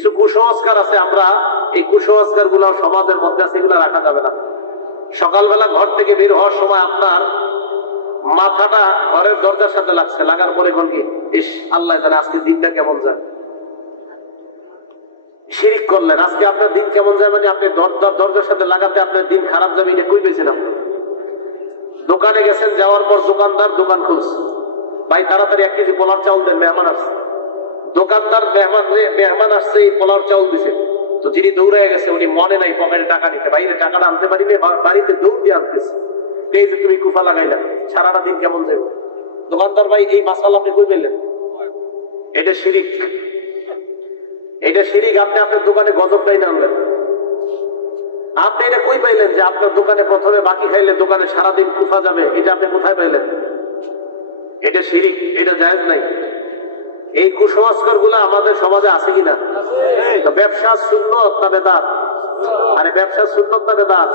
কিছু কুসংস্কার আছে, আমরা এই কুসংস্কার গুলো সমাজের মধ্যে আছে, এগুলো রাখা যাবে না। সকালবেলা ঘর থেকে বের হওয়ার সময় আপনার মাথাটা ঘরের দরজার সাথে লাগছে, লাগার পরে কোন কি ইস আল্লাহ জানে আজকে দিনটা কেমন যায়। শিরিক করলেন, আজকে আপনার দিন কেমন যায় মানে আপনি দরজার সাথে লাগাতে আপনার দিন খারাপ যাবে, এটা কই পেয়েছেন আপনি? দোকানে গেছেন, যাওয়ার পর দোকানদার দোকান খুলছে, ভাই তাড়াতাড়ি 1 কেজি পোলার চাউল দেন, মেহমান আসছে। দোকানদার মেহমান আসছে, এই পোলার চাউল দিছে, তো যিনি দৌড়ে গেছে উনি মনে নাই পকেটে টাকা নিতে, বাইরে টাকাটা আনতে পারিনি, বাড়িতে দৌড় দিয়ে আনতেছে। এই যে তুমি কুফা লাগাইলা, সারাটা দিন কেমন যাবে? দোকানদার ভাই এই মাসাল আপনি কই পেলেন? এটা শিরিক, এটা শিরিক। আপনি আপনার দোকানে গজবটাই আনলেন, আপনি এটা কই পাইলেন যে আপনার দোকানে প্রথমে বাকি খাইলে দোকানে সারাদিন কুফা যাবে? এটা আপনি কোথায় পাইলেন? এটা শিরিক, এটা জায়েজ নাই। এই কুসংস্কার গুলো আমাদের সমাজে আছে কিনা? ব্যবসা সুন্নত না বেদাত? আরে ব্যবসা সুন্নত না বেদাত?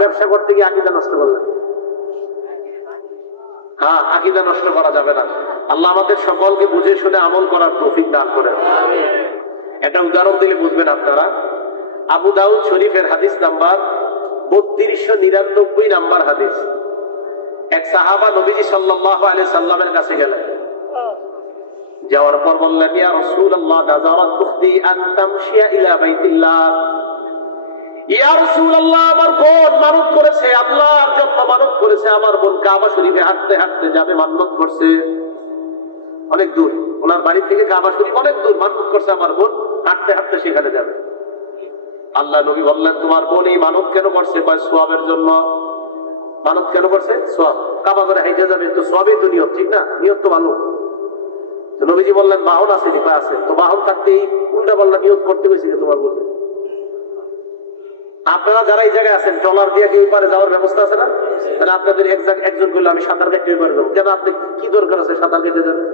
ব্যবসা করতে গিয়ে আকীদা নষ্ট করলেন। হ্যাঁ, আকীদা নষ্ট করা যাবে না। আল্লাহ আমাদের সকলকে বুঝে শুনে আমল করার তৌফিক দান করেন। একটা উদাহরণ দিলে বুঝবেন আপনারা। আবু দাউদ শরীফের হাদিস নাম্বার 3299 নাম্বার হাদিস। এক সাহাবা নবীজি সাল্লাল্লাহু আলাইহি সাল্লামের কাছে গেলেন, যাওয়ার পর বললেন, ইয়া রাসূলুল্লাহ নাযারাত তুফতি আন তামশিয়া ইলা বাইতিল্লাহ। ইয়া রাসূলুল্লাহ, আমার বোন মানত করেছে, আল্লাহর জন্য মানত করেছে, আমার বোন কাবা শরীফে হাঁটতে হাঁটতে যাবে, মান্নত করছে অনেক দূর, ওনার বাড়ি থেকে কাবা শরীফ অনেক দূর, মানত করছে আমার বোন, হাঁটতে হাঁটতে সেখানে যাবে। আল্লাহ নবী বললেন, তোমার বোন এই মানত কেন করছে? কয় সওয়াবের জন্য। মানত কেন করছে? সওয়াব। কাবা করে হাইটে যাবে তো সবই তো নিয়ত, ঠিক না? নিয়ত তো ভালো। নবীজি বললেন, বাহন আছে? নি আছে। তো বাহন থাকতেই উল্টা পাল্টা নিয়ত করতে গেছি তোমার বলতে। আপনারা যারা এই জায়গায় আছেন, ট্রলার দিয়ে কেউ পারে যাওয়ার ব্যবস্থা আছে না? তাহলে আপনাদের একজন করলে আমি সাঁতার কেটে পারে যাবো, কেন? আপনি কি দরকার আছে সাঁতার কেটে যাবেন?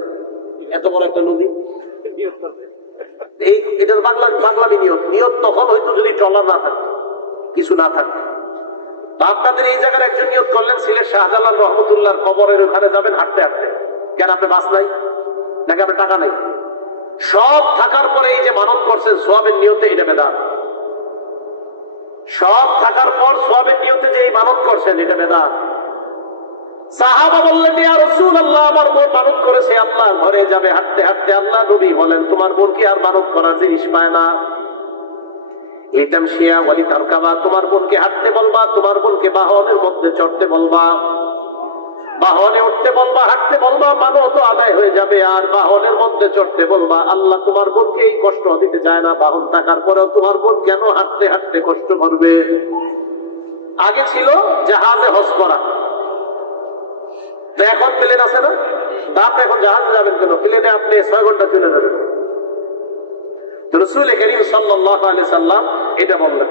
এত বড় একটা নদী এই, এটা বাংলামি নিয়ত। নিয়ত তখন হয়তো যদি ট্রলার না থাকে, কিছু না থাকে। আপনাদের এই জায়গার একজন নিয়ত করলেন সিলেট শাহজালাল রহমতুল্লাহর কবরের ওখানে যাবেন হাঁটতে হাঁটতে। কেন? আপনি বাস নাই নাকি আপনার টাকা নাই? সব থাকার পরে এই যে মানত করছেন সওয়াবের নিয়তে, এটা বেদাত। সব থাকার পর সওয়াবের নিয়তে যে এই মানত করছেন, এটা বেদাত। সাহাবা বললেন, ইয়া রাসূলুল্লাহ, আমার বোন মানত করেছে, আল্লাহর ঘরে যাবে হাঁটতে হাঁটতে। আল্লাহ নবী বলেন, তোমার বোন কি আর মানত করার জিনিস পায় না? লিতামশিয়া ওয়া লিতারকাবা, তোমার বোনকে হাঁটতে বলবা, তোমার বোনকে বাহনের মধ্যে চড়তে বলবা, বাহনে উঠতে বলবা, হাঁটতে বলবা, মানত আদায় হয়ে যাবে। আর বাহনের মধ্যে চড়তে বলবা। আল্লাহ তোমার বোনকে এই কষ্ট দিতে চায় না। বাহন থাকার পরেও তোমার বোন কেন হাঁটতে হাঁটতে কষ্ট করবে? আগে ছিল জাহাজে হজ করা, এখন প্লেন আছে না? আপনি এখন জাহাজে যাবেন কেন? প্লেনে আপনি 6 ঘন্টা চলে যাবেন। রাসূল কারীম সাল্লাল্লাহু আলাইহি সাল্লাম এটা বললেন।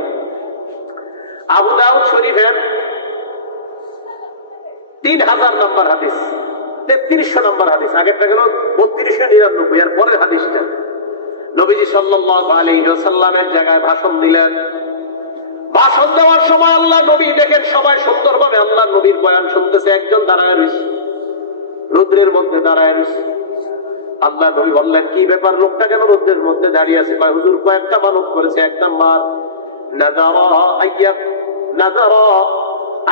আবু দাউদ শরীফের 3000 নম্বর হাদিস, 3300 নম্বর হাদিস। আগেরটা গেল 3299, এর পরের হাদিসটা। নবীজি সাল্লাল্লাহু আলাইহি ওয়াসাল্লামের জায়গায় ভাষণ দিলেন। ভাষণ দেওয়ার সময় আল্লাহ নবী দেখেন সবাই সুন্দরভাবে আল্লাহ নবীর বয়ান শুনতেছে, একজন দাঁড়ায় রয়েছে, রৌদ্রের মধ্যে দাঁড়ায় রয়েছে। আল্লাহ নবী বললেন, কি ব্যাপার, লোকটা কেন রৌদ্রের মধ্যে দাঁড়িয়ে আছে? কয়, হুজুর কয়েকটা মানত করেছে। এক নাম্বার নাযারা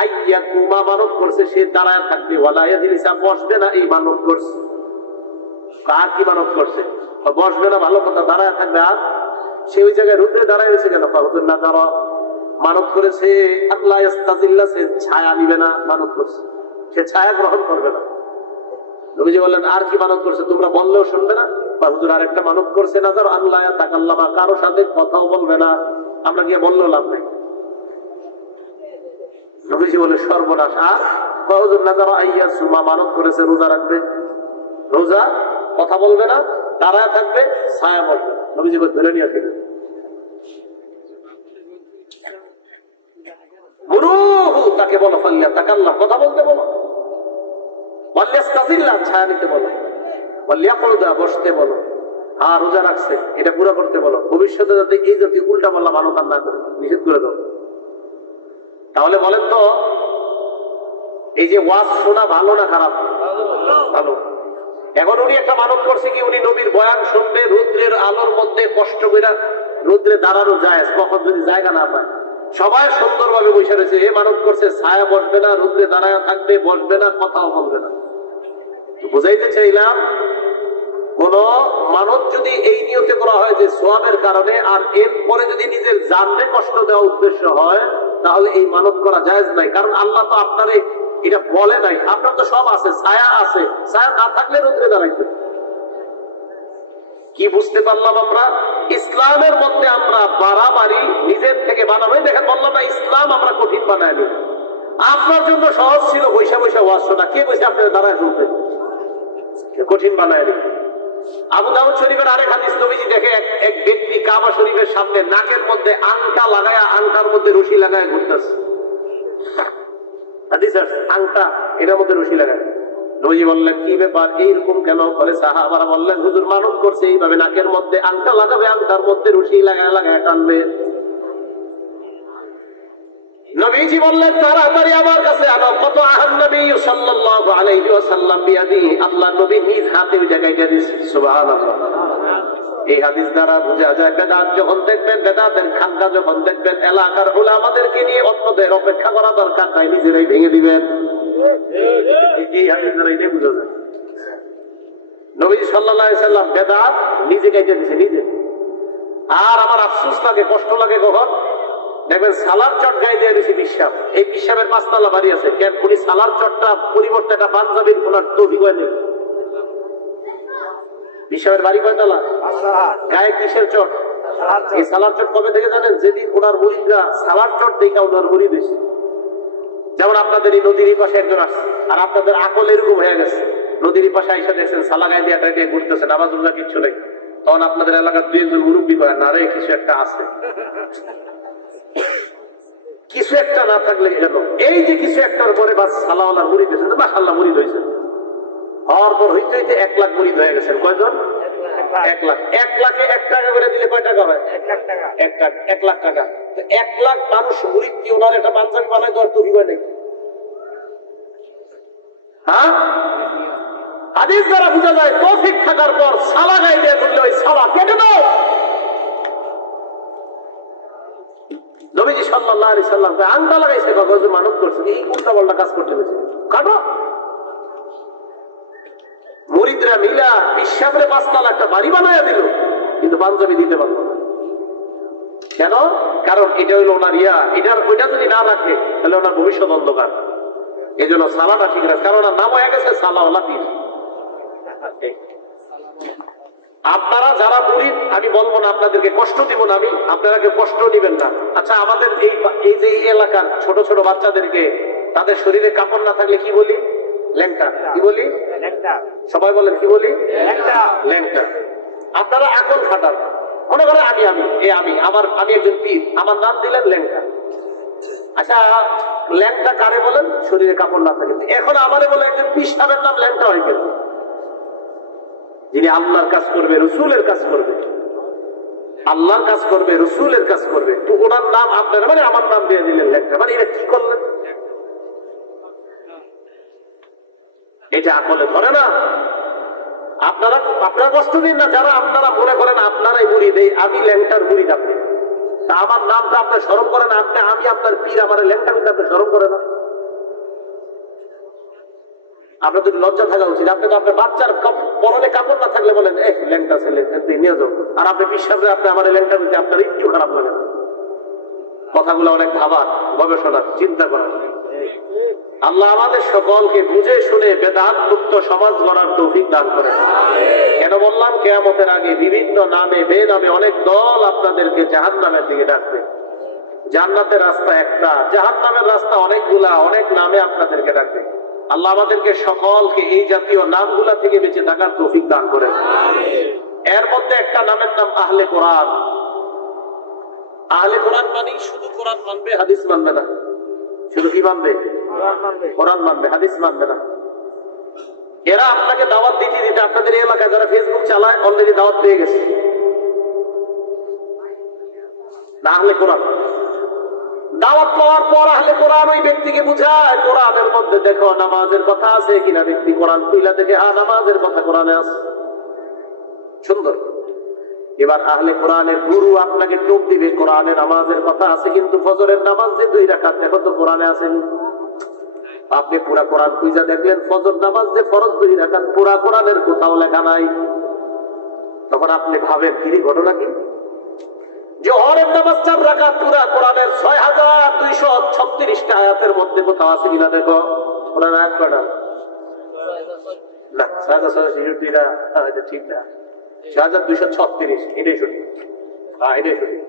আইয়াকুমা, মানত করছে সে দাঁড়ায় থাকবে, ওয়ালা ইয়াজলিসা, বসবে না, এই মানত করছে। কার কি মানত করছে? বসবে না, ভালো কথা, দাঁড়ায় থাকবে। আর সে ওই জায়গায় রৌদ্রে দাঁড়ায় রয়েছে কেন? হুজুর নাযারা মানত করেছে আল্লাহ ইস্তাজিল্লা, সে ছায়া নিবে না, মানত করছে, সে ছায়া গ্রহণ করবে না। নবীজি বললেন, আর কি মানত করছে? তোমরা বললেও শুনবে না? হুজুর আরেকটা মানত করছে, নাযার আল্লাহ তাকাল্লামা, কারো সাথে কথাও বলবে না। আমরা গিয়ে বললেও লাভ নাই। নবীজি বলে, সর্বনাশ। আর হুজুর নাযারা আইয়াসুমা, মানত করেছে রোজা রাখবে, রোজা, কথা বলবে না, দাঁড়ায় থাকবে, ছায়া বলবে। নবীজি ধরে নিয়ে আসবে, তাকে বলো ফাল্লিয়া তাকাল্লাম, কথা বলতে বলো, ওয়ালিয়াস্তাজিল্লা, ছায়া নিতে বলো, ওয়ালিয়াকুদা, বসতে বলো। আর রোজা রাখছে, এটা পুরো করতে বলো। ভবিষ্যতে যাতে এই জাতি উল্টা পাল্লা মানত না করে, নিষেধ করে দাও। তাহলে বলেন তো, এই যে ওয়াজ শোনা ভালো না খারাপ? ভালো। এখন উনি একটা মানত করছে কি, উনি নবীর বয়ান শুনবে, রৌদ্রের আলোর মধ্যে কষ্ট করে রোদ্রে দাঁড়ানো যায়, কখন যদি জায়গা না পায়। সবাই সুন্দরভাবে বসে রয়েছে, এ মানত করছে ছায়া বসবে না, রোদ্রে দাঁড়ায় থাকবে, বসবে না, কথাও বলবে না। বুঝাইতে চাইলাম, কোন মানত যদি এই নিয়তে করা হয় যে সোয়াবের কারণে, আর এরপরে যদি নিজের জানলে কষ্ট দেওয়া উদ্দেশ্য হয়, তাহলে এই মানত করা জায়েজ নাই। কারণ আল্লাহ তো আপনার এটা বলে নাই, আপনার তো সব আছে, ছায়া আছে, ছায়া না থাকলে রোদ্রে দাঁড়াইতে। কি বুঝতে পারলাম আমরা? ইসলামের মধ্যে আমরা বাড়াবাড়ি নিজের থেকে বানাবো। দেখেন বললাম না, ইসলাম আমরা কঠিন বানাইনি। আপনার জন্য সহজ ছিল বৈশা বৈশা ওয়াজ শোনা, কে বসে আপনার দাঁড়ায় শুনতে? কঠিন বানায়নি। আবু দাউদ শরীফের আরেক হাদিস, নবীজি দেখে এক ব্যক্তি কাবা শরীফের সামনে নাকের মধ্যে আংটা লাগায়া, আংটার মধ্যে রশি লাগায় ঘুরতেছে। হাদিস আছে, আংটা এটার মধ্যে রশি লাগায়। নবীজি বললেন কি ব্যাপার, এইরকম কেন? বলে সাহাবারা বললেন, হুজুর মানত করছে এইভাবে নাকের মধ্যে আংটা লাগাবে, আংটার মধ্যে রশি লাগায় লাগায় টানবে। নবীজি বললেন তাড়াতাড়ি আমার কাছে আনো। কত আহান নবী সাল্লাল্লাহু আলাইহি ওয়াসাল্লাম বিয়াদি, আল্লাহ নবী নিজ হাতে ওই জায়গায় দিয়েছে। সুবহানাল্লাহ। এই হাদিস দ্বারা বোঝা যায়, বেদাত যখন দেখবেন, বেদাতের খান্দা যখন দেখবেন, এলাকার উলামাদেরকে নিয়ে অন্যদের অপেক্ষা করা দরকার নাই, নিজেরাই ভেঙে দিবেন। এই হাদিস দ্বারা এটাই বোঝা যায়। নবীজি সাল্লাল্লাহু আলাইহি ওয়াসাল্লাম বেদাত নিজে গাইতে দিয়েছে, নিজে। আর আমার আফসোস লাগে, কষ্ট লাগে কখন দেখবেন সালার চট গায়ে দিয়ে দিয়েছে বিশ্বাস। এই বিশ্বাসের 5 তলা বাড়ি আছে, উনি সালার চটটা পরিবর্তে একটা পাঞ্জাবির কোনার তৈরি করে নেবে। বিশ্বাসের বাড়ি কয়তলা? গায়ে কিসের চট? এই সালার চট কবে থেকে জানেন? যেদিন ওনার মুরিদরা সালার চট দেখে ওনার মুরিদ হয়েছে। যেমন আপনাদের এই নদীর পাশে একজন আসছে, আর আপনাদের আকল এরকম হয়ে গেছে, নদীর পাশে আইসা দেখছেন সালা গায়ে দিয়ে দিয়ে ঘুরতেছে, নামাজুল্লাহ কিচ্ছু নেই। তখন আপনাদের এলাকার 2-1 জন মুরব্বী করেন, না রে কিছু একটা আছে। কিছু একটা না থাকলে গেল, এই যে কিছু একটার পরে বাস সালাওয়ালা মুরিদ হয়েছে, মাশাআল্লাহ মুরিদ হয়েছে। হওয়ার পর হইতে হইতে 1 লাখ মুরিদ হয়ে গেছেন। কয়জন? 1 লাখ। 1 লাখে 1 টাকা করে দিলে কয় টাকা হয়? 1 লাখ টাকা। 1 লাখ টাকা। 1 লাখ মানুষ মুরিদ কি ওনার একটা পাঞ্জাবি বানায় দেওয়ার তৌফিক হয় নাকি? হ্যাঁ, হাদিস দ্বারা বোঝা যায় তৌফিক থাকার পর সালা গায়ে দিয়ে ঘুরলে ওই সালা কেটে দাও। নবীজি সাল্লাল্লাহু আলাইহি সাল্লাম আংটা লাগাইছে, হুজুর মানত করছে, এই উল্টাপাল্টা কাজ করতে গেছে, কাটো। মুরিদরা মিলা বিশ্বাসে 5 তলা একটা বাড়ি বানায়া দিল, কিন্তু পাঞ্জাবি দিতে পারল না। কেন? কারণ এটা হইল ওনার ওইটা যদি না রাখে তাহলে ওনার ভবিষ্যৎ অন্ধকার। এই জন্য সালাটা ঠিক রাখে, কারণ ওনার নাম হয়ে গেছে সালাওয়ালা পীর। আপনারা যারা মুরিদ, আমি বলবো না আপনাদেরকে কষ্ট দিব না, আমি আপনারা কষ্ট দিবেন না। আচ্ছা, আমাদের এই যে এলাকার ছোট ছোট বাচ্চাদেরকে তাদের শরীরে কাপড় না থাকলে কি বলি? ল্যাংটা। কি বলি? সবাই বলেন কি বলি? ল্যাংটা। আপনারা এখন খাটান, মনে করেন আমি একজন পীর, আমার নাম দিলেন ল্যাংটা। আচ্ছা, ল্যাংটা কারে বলেন? শরীরে কাপড় না থাকে। এখন আমারে বলে একজন পীর সাহেবের নাম ল্যাংটা হয়ে গেল, যিনি আল্লাহর কাজ করবে, রসুলের কাজ করবে, আল্লাহর কাজ করবে, রসুলের কাজ করবে, তো ওনার নাম আপনার মানে আমার নাম দিয়ে দিলেন ল্যাংটা। মানে এটা কি করলেন? এটা আকলে ধরে না। আপনারা কষ্ট দিন না, যারা আপনারা মনে করেন আপনারাই মুরিদ, আমি ল্যাংটার মুরিদ, আপনি তা আমার নামটা আপনার স্মরণ করেন, আমি আপনার পীর, আমার ল্যাংটা কিন্তু আপনি স্মরণ করে না। আপনার যদি লজ্জা থাকা উচিত। আপনি তো আপনার বাচ্চার পরনে কাপড় না থাকলে বলেন ল্যাংটা ছেলে নিয়ে যাও, আর আপনি বিশ্বাসে আপনি আমার ল্যাংটা দিতে আপনার একটু খারাপ লাগে না। কথাগুলো অনেক ভাবার, গবেষণা, চিন্তা করা। আল্লাহ আমাদের সকলকে বুঝে শুনে বেদাত মুক্ত সমাজ গড়ার তৌফিক দান করেন। কেন বললাম? কিয়ামতের আগে বিভিন্ন নামে বেনামে অনেক দল আপনাদেরকে জাহান্নামের দিকে ডাকবে। জান্নাতের রাস্তা একটা, জাহান্নামের রাস্তা অনেকগুলা, অনেক নামে আপনাদেরকে ডাকবে। আল্লাহ আমাদেরকে সকলকে এই জাতীয় নামগুলা থেকে বেঁচে থাকার তৌফিক দান করেন। এর মধ্যে একটা নামের নাম আহলে কোরআন। আহলে কোরআন মানে শুধু কোরআন মানবে, হাদিস মানবে না। শুধু কি মানবে? কোরআন মানবে, হাদিস মানবে না। এরা আপনাকে দাওয়াত দিতে দিতে আপনাদের এলাকায় যারা ফেসবুক চালায় অলরেডি দাওয়াত পেয়ে গেছে। না আহলে কোরআন দাওয়াত পাওয়ার পর আহলে কোরআন ওই ব্যক্তিকে বুঝায় কোরআনের মধ্যে দেখো নামাজের কথা আছে কিনা। ব্যক্তি কোরআন খুইলা দেখে নামাজের কথা কোরআনে আছে, সুন্দর। এবার আহলে কোরআনের গুরু আপনাকে টোপ দিবে, কোরআনের নামাজের কথা আছে কিন্তু ফজরের নামাজ যে 2 রাকাত এখন তো কোরআনে আসেনি। আপনি পুরা কোরআন খুঁজে দেখলেন ফজর নামাজ যে ফরজ 2 রাকাত, পুরা কোরআনের কোথাও লেখা নাই। তখন আপনি ভাবেন কি ঘটনা কি, জোহরের নামাজ 4 রাকাত পুরা কোরআনের 6236টা আয়াতের মধ্যে কোথাও আছে কিনা দেখো। কোরআন আয়াত কয়টা? না 6266টা, এটা ঠিক না, 6236 এটাই সঠিক। হ্যাঁ এটাই সঠিক,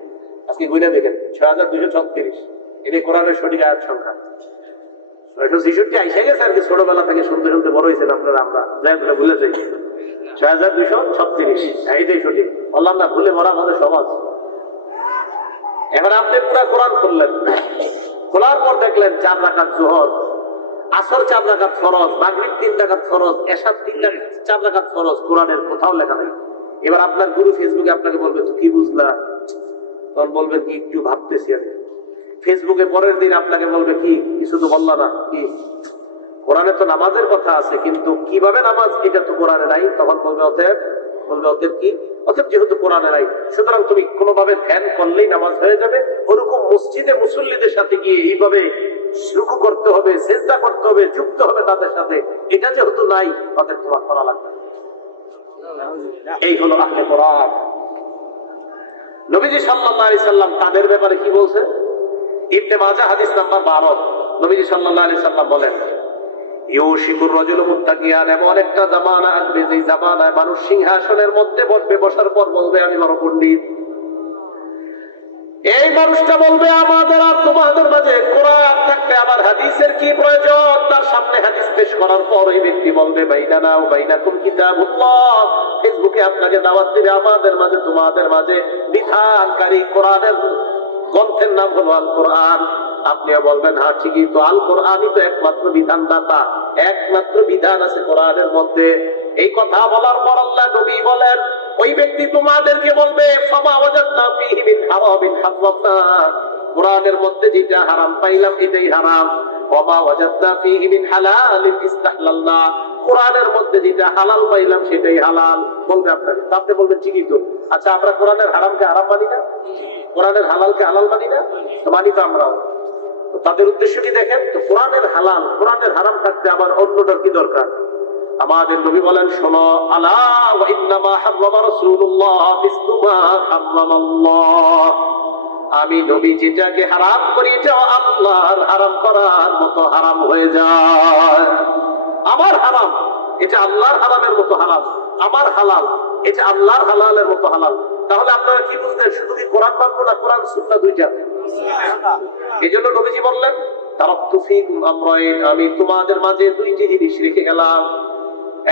আজকে গুনে দেখেন 6236 এটাই কোরআনের সঠিক আয়াত সংখ্যা। 666 আইসা গেছে আর কি, ছোটবেলা থেকে শুনতে শুনতে বড় হয়েছেন আপনারা, আমরা যাই ভুলে যাই। 6236 এইটাই সঠিক, বললাম না ভুলে মরা আমাদের সমাজ। এবার আপনি পুরা কোরআন খুললেন, খোলার পর দেখলেন 4 রাকাত জোহর, আসর 4 রাকাত ফরজ, মাগরিব 3 রাকাত ফরজ, এশা 4 রাকাত ফরজ, কোরআনের কোথাও লেখা নেই। এবার আপনার গুরু ফেসবুকে আপনাকে বলবে তো কি বুঝলা, তখন বলবেন কি একটু ভাবতেছি আর। ফেসবুকে পরের দিন আপনাকে বলবে কি কিছু তো বললা না, কি কোরআনে তো নামাজের কথা আছে কিন্তু কিভাবে নামাজ এটা তো কোরআনে নাই। তখন বলবে অতএব কি, অতএব যেহেতু কোরআনে নাই সুতরাং তুমি কোনোভাবে ধ্যান করলেই নামাজ হয়ে যাবে। ওরকম মসজিদে মুসল্লিদের সাথে গিয়ে এইভাবে রুকু করতে হবে, সিজদা করতে হবে, যুক্ত হবে তাদের সাথে, এটা যেহেতু নাই অতএব তোমার করা লাগবে। এই হলো আহলে কোরআন। নবীজি সাল্লাল্লাহু আলাইহি সাল্লাম তাদের ব্যাপারে কি বলছে? ইবনে মাজাহ হাদিস নাম্বার 12, নবীজি সাল্লাল্লাহু আলাইহি সাল্লাম বলেন ইউশিকুর রাজুলু মুত্তাকিয়ান, এমন একটা জামানা আসবে যে জামানায় মানুষ সিংহাসনের মধ্যে বসবে, বসার পর বলবে আমি বড় পণ্ডিত। এই মানুষটা বলবে আমাদের আর তোমাদের মাঝে কোরআন থাকতে আমার হাদিসের কি প্রয়োজন। তার সামনে হাদিস পেশ করার পর এই ব্যক্তি বলবে বাইনানা ওয়া বাইনাকুম কিতাবুল্লাহ, ফেসবুকে আপনাকে দাওয়াত দিবে আমাদের মাঝে তোমাদের মাঝে বিধানকারী কোরআনের গ্রন্থের নাম হলো আল কোরআন। আপনিও বলবেন হ্যাঁ ঠিকই তো, আল কোরআনই তো একমাত্র বিধানদাতা, একমাত্র বিধান আছে কোরআনের মধ্যে। এই কথা বলার পর আল্লাহ নবী বলেন ওই ব্যক্তি তোমাদেরকে বলবে ফামা ওয়াজাদনা ফীহি মিন হারামিন হারামনা, কোরআনের মধ্যে যেটা হারাম পাইলাম এটাই হারাম, ওয়া ওয়াজাদনা ফীহি মিন হালালিন ইস্তাহলালনা, কোরআনের মধ্যে যেটা হালাল পাইলাম সেটাই হালাল। বলবে আপনাকে, আপনি বলবেন ঠিকই তো, আচ্ছা আমরা কোরআনের হারামকে হারাম মানি না, কোরআনের হালালকে হালাল মানি না, তো মানি তো আমরাও। তাদের উদ্দেশ্য কি দেখেন, তো কোরআনের হালাল কোরআনের হারাম থাকতে আবার অন্যটার কি দরকার। আমাদের নবী বলেন শোনো, আলা ওয়া ইন্নামা হারামা রাসূলুল্লাহ বিসমা হারামাল্লাহ, আমি নবী যেটাকে হারাম করি এটা আল্লাহর হারাম করার মতো হারাম হয়ে যায়। আমার হারাম এটা আল্লাহর হারামের মতো হারাম, আমার হালাল এটা আল্লাহর হালালের মতো হালাল। তাহলে আপনারা কি বুঝলেন, শুধু কি কোরআন মানবো না কোরআন সুন্নাহ দুইটা? এই জন্য নবীজি বললেন তারাকতু ফীকুম আমরাইন, আমি তোমাদের মাঝে 2টি জিনিস রেখে গেলাম।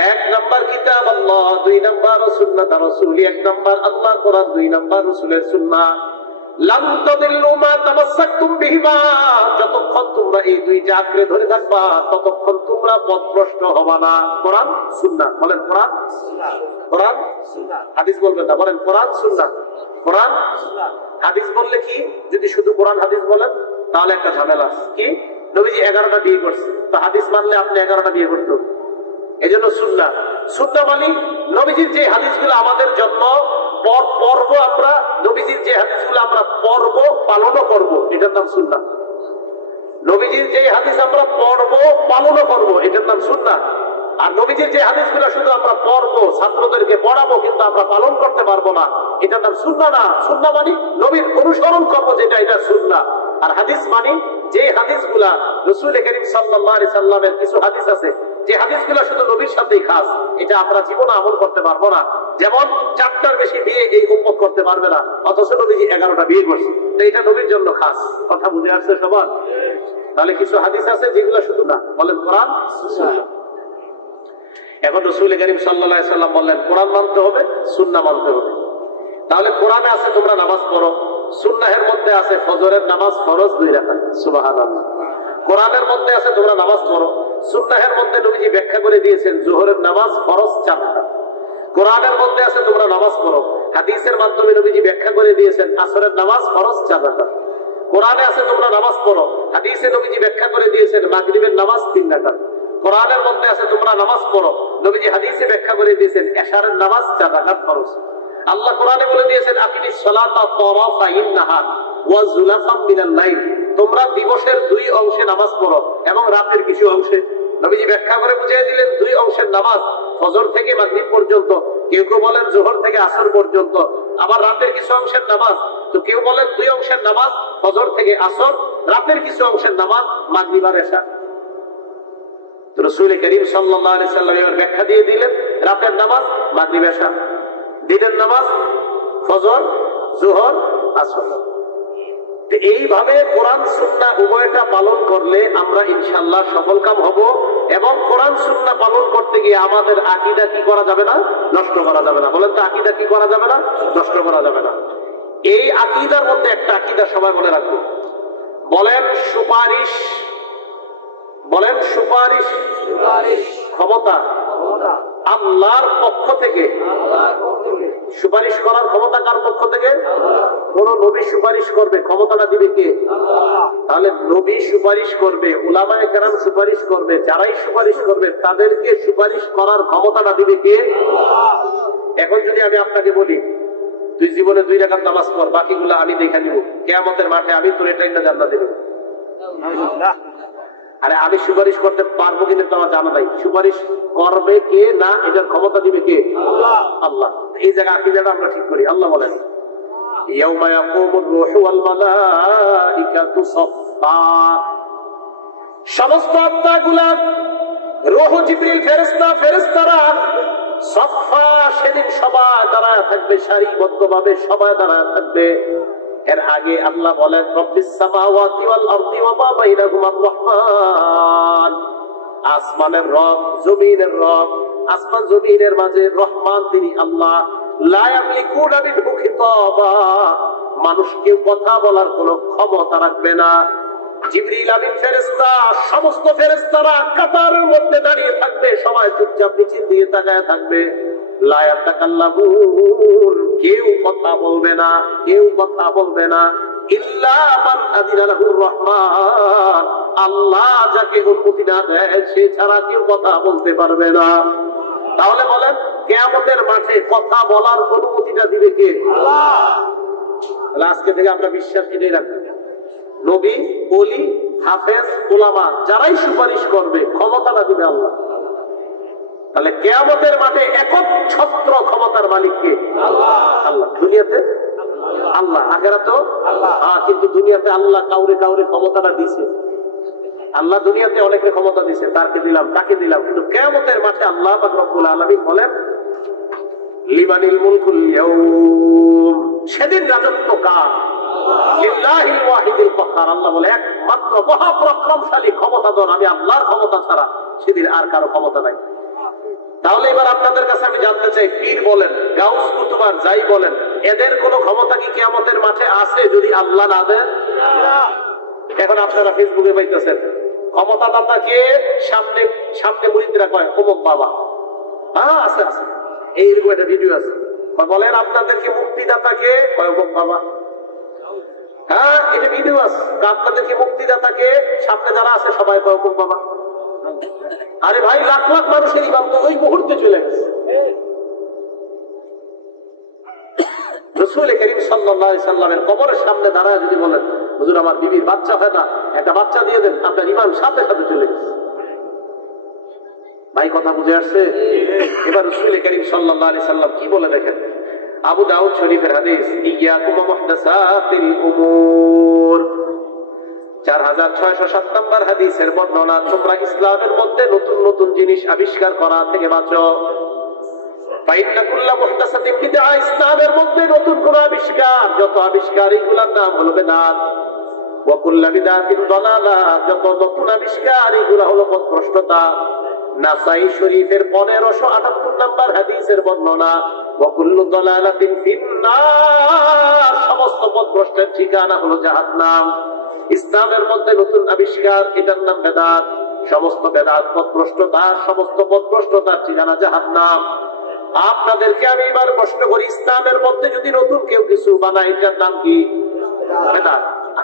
1 নাম্বার কিতাব আল্লাহ, 2 নাম্বার সুন্নাত রাসূল। 1 নাম্বার আল্লাহর কোরআন, 2 নাম্বার রাসূলের সুন্নাহ। লাম তাদিল্লু মা তামাসসাকতুম বিহিমা, যতক্ষণ তোমরা এই 2টা আঁকড়ে ধরে থাকবা ততক্ষণ তোমরা পথভ্রষ্ট হবা না। কোরআন সুন্নাহ, বলেন কোরআন সুন্নাহ, কোরআন সুন্নাহ। হাদিস বলবেন না, বলেন কোরআন সুন্নাহ, কোরআন সুন্নাহ। হাদিস বললে কি, যদি শুধু কোরআন হাদিস বলেন তাহলে একটা ঝামেলা আছে। কি, নবীজি 11টা বিয়ে করছে, তো হাদিস মানলে আপনি 11টা বিয়ে করতে হবে। এই জন্য সুন্নাহ, সুন্নাহ মানে নবীজির যে হাদিসগুলো আমাদের জন্য পর্ব, আমরা নবীজির যে হাদিসগুলো আমরা পর্ব পালনও করব, এটার নাম সুন্নাহ। নবীজির যে হাদিস আমরা পর্ব পালনও করব, এটার নাম সুন্নাহ। আর নবীজির যে হাদিসগুলো শুধু আমরা পড়বো, ছাত্রদেরকে পড়াবো কিন্তু আমরা পালন করতে পারবো না, এটার নাম সুন্নাহ না। সুন্নাহ মানে নবীর অনুসরণ করবো যেটা, এটা সুন্নাহ। আর হাদিস মানে যে হাদিসগুলা রাসূল করিম সাল্লাল্লাহু আলাইহি সাল্লামের কিছু হাদিস আছে যে হাদিসগুলো শুধু নবীর সাথেই খাস, এটা আমরা জীবনে আমল করতে পারবো না। যেমন 4টার বেশি বিয়ে এই উম্মত করতে পারবে না, অথচ নবীজি 11টা বিয়ে করছে, তো এটা নবীর জন্য খাস। কথা বুঝে আসছে সবার? তাহলে কিছু হাদিস আছে যেগুলো শুধু না, বলেন কোরআন সুন্নাহ। এখন রাসূল করিম সাল্লাল্লাহু আলাইহি সাল্লাম বললেন কোরআন মানতে হবে, সুন্নাহ মানতে হবে। তাহলে কোরআনে আছে তোমরা নামাজ পড়ো, সুন্নাহের মধ্যে আছে ফজরের নামাজ ফরজ 2 রাকাত, সুবহানাল্লাহ। কোরআনের মধ্যে আছে তোমরা নামাজ পড়ো, সুন্নাহের মধ্যে নবীজি ব্যাখ্যা করে দিয়েছেন জোহরের নামাজ ফরজ 4 রাকাত। কোরআনের মধ্যে আছে তোমরা নামাজ পড়ো, হাদিসের মাধ্যমে নবীজি ব্যাখ্যা করে দিয়েছেন আসরের নামাজ ফরজ 4 রাকাত। কোরআনে আছে তোমরা নামাজ পড়ো, হাদিসে নবীজি ব্যাখ্যা করে দিয়েছেন মাগরিবের নামাজ 3 রাকাত। কোরআনের মধ্যে আছে তোমরা নামাজ পড়ো, নবীজি হাদিসে ব্যাখ্যা করে দিয়েছেন এশারের নামাজ 4 রাকাত ফরজ। আল্লাহ কোরআনে বলে দিয়েছেন আকিমিস সালাতা তারাফাইন নাহার ওয়া যুলাফাম মিনাল লাইল, তোমরা দিবসের দুই অংশে নামাজ পড়ো এবং রাতের কিছু অংশে। নবীজি ব্যাখ্যা করে বুঝিয়ে দিলেন দুই অংশের নামাজ ফজর থেকে মাগরিব পর্যন্ত, কেউ কেউ বলেন যোহর থেকে আসর পর্যন্ত, আবার রাতের কিছু অংশের নামাজ তো কেউ বলেন দুই অংশের নামাজ ফজর থেকে আসর, রাতের কিছু অংশের নামাজ মাগরিব আর এশা। তো রাসূল করিম সাল্লাল্লাহু আলাইহি সাল্লাম এর ব্যাখ্যা দিয়ে দিলেন রাতের নামাজ মাগরিব এশা, দিনের নামাজ ফজর যোহর আসর। এইভাবে কোরআন সুন্নাহ উভয়টা পালন করলে আমরা ইনশাআল্লাহ সফলকাম হব। এবং কোরআন সুন্নাহ পালন করতে গিয়ে আমাদের আকীদা কি করা যাবে না, নষ্ট করা যাবে না। বলেন তো আকীদা কি করা যাবে না, নষ্ট করা যাবে না। এই আকীদার মধ্যে একটা আকীদা সবাই মনে রাখবো, বলেন সুপারিশ, বলেন সুপারিশ, ক্ষমতা আল্লাহর পক্ষ থেকে। সুপারিশ করার ক্ষমতা কার পক্ষ থেকে? কোন নবী সুপারিশ করবে, ক্ষমতাটা দিবে কে? তাহলে নবী সুপারিশ করবে, উলামায়ে কেরাম সুপারিশ করবে, যারাই সুপারিশ করবে তাদেরকে সুপারিশ করার ক্ষমতাটা দিবে কে? এখন যদি আমি আপনাকে বলি তুই জীবনে 2 রাকাত নামাজ পড়, বাকিগুলো আমি দেখে নিব, কিয়ামতের মাঠে আমি তোর এটাই না জান্নাত দেব। আরে আমি সুপারিশ করতে পারবো কিন্তু আমার জানা নাই, সুপারিশ করবে কে না এটার ক্ষমতা দিবে কে? আল্লাহ। এই জায়গা আকীদাটা আমরা ঠিক করি। আল্লাহ বলেন ইয়াউমা ইয়াকুমুর রূহু ওয়াল মালাইকাতু সাফফা, সমস্ত আত্মাগুলা রূহ জিবরিল ফেরেশতারা সাফফা, সেদিন সবাই দাঁড়ায় থাকবে, সারিবদ্ধভাবে সবাই দাঁড়ায় থাকবে। এর আগে আল্লাহ বলেন রব্বিস সামাওয়াতি ওয়াল আরদি ওয়া মা বাইনাহুমার রহমান, আসমানের রব জমিনের রব, আসমান জমিনের মাঝে রহমান তিনি আল্লাহ। লা ইয়ামলিকুনা বিহি খিতাবা, মানুষকে কথা বলার কোনো ক্ষমতা রাখবে না। জিবরিল আমিন ফেরেশতা, সমস্ত ফেরেশতারা কাতারের মধ্যে দাঁড়িয়ে থাকবে, সবাই চুপচাপ নিচের দিকে তাকায় থাকবে। লা ইয়াতাকাল্লামুন, কেউ কথা বলবে না, কেউ কথা বলবে না। ইল্লা মান আযিনা লাহুর রহমান, আল্লাহ যাকে অনুমতি না দেয় সে ছাড়া কেউ কথা বলতে পারবে না। তাহলে বলেন কিয়ামতের মাঠে কথা বলার অনুমতিটা দিবে কে? আল্লাহ। তাহলে আজকে থেকে আমরা বিশ্বাস এটাই রাখবো, নবী, ওলি, হাফেজ, উলামা যারাই সুপারিশ করবে ক্ষমতাটা দিবে আল্লাহ। তাহলে কিয়ামতের মাঠে একচ্ছত্র ক্ষমতার মালিক কে? আল্লাহ। আল্লাহ। দুনিয়াতে আল্লাহ, আখিরাতেও আল্লাহ। কিন্তু দুনিয়াতে আল্লাহ কাউরে কাউরে ক্ষমতাটা দিয়েছে। আল্লাহ দুনিয়াতে অনেকের ক্ষমতা দিয়েছে, তাকে দিলাম তাকে দিলাম, কিন্তু কিয়ামতের মাঠে আল্লাহ পাক রব্বুল আলামিন বলেন লিমানিল মুলকুল ইয়াউম, সেদিন রাজত্ব কার? লিল্লাহিল ওয়াহিদিল কাহ্হার। আল্লাহ বলে একমাত্র মহাপরাক্রমশালী ক্ষমতাধর আমি আল্লাহর ক্ষমতা ছাড়া সেদিন আর কারো ক্ষমতা নাই। তাহলে এবার আপনাদের কাছে আমি জানতে চাই, পীর বলেন, গাউস কুতুবার যাই বলেন, এদের কোনো ক্ষমতা কি কিয়ামতের মাঠে আছে যদি আল্লাহ না দেন? এখন আপনারা ফেসবুকে পাইতেছেন ক্ষমতাদাতা কে, সামনে সামনে মুরিদরা কয় অমুক বাবা। আছে আছে, এইরকম একটা ভিডিও আছে। বলেন আপনাদেরকে মুক্তিদাতা কে, কয় অমুক বাবা। হ্যাঁ, এটা ভিডিও আছে। আপনাদেরকে মুক্তিদাতা কে, সামনে যারা আছে সবাই কয় অমুক বাবা। আরে ভাই, লাখ লাখ মানুষের ইমাম তো ওই মুহূর্তে চলে গেছে। রাসূল করিম সাল্লাল্লাহু আলাইহি সাল্লামের কবরের সামনে দাঁড়ায় যদি বলেন হুজুর আমার বিবির বাচ্চা হয় না, একটা বাচ্চা দিয়ে দেন, আপনার ইমাম সাথে সাথে চলে গেছে। ভাই কথা বুঝে আসছে? এবার রাসূল করিম সাল্লাল্লাহু আলাইহি সাল্লাম কি বলে দেখেন, আবু দাউদ শরীফের হাদিস, ইয়াকুম মুহদাসাতিল উমুর 4607 নম্বর হাদিসের বর্ণনা, তোমরা ইসলামের মধ্যে নতুন নতুন জিনিস আবিষ্কার করা থেকে বাঁচো। ইসলামের মধ্যে নতুন কোন আবিষ্কার, যত আবিষ্কার এগুলোর নাম হলো বিদআত। ওয়া কুল্লু বিদআতিন দালালাহ, যত নতুন আবিষ্কার এগুলো হলো পথভ্রষ্টতা। নাসাই শরীফের 1578 নম্বর হাদিসের বর্ণনা, ওয়া কুল্লু দালালাতিন ফিন্নার, সমস্ত পথভ্রষ্টের ঠিকানা হলো জাহান্নাম। ইসলামের মধ্যে নতুন আবিষ্কার, এটার নাম বিদআত। সমস্ত বিদআত পথভ্রষ্টতা, সমস্ত পথভ্রষ্টতার ঠিকানা জাহান্নাম। আপনাদেরকে আমি এবার প্রশ্ন করি, ইসলামের মধ্যে যদি নতুন কেউ কিছু বানায় এটার নাম কি? বেদাত।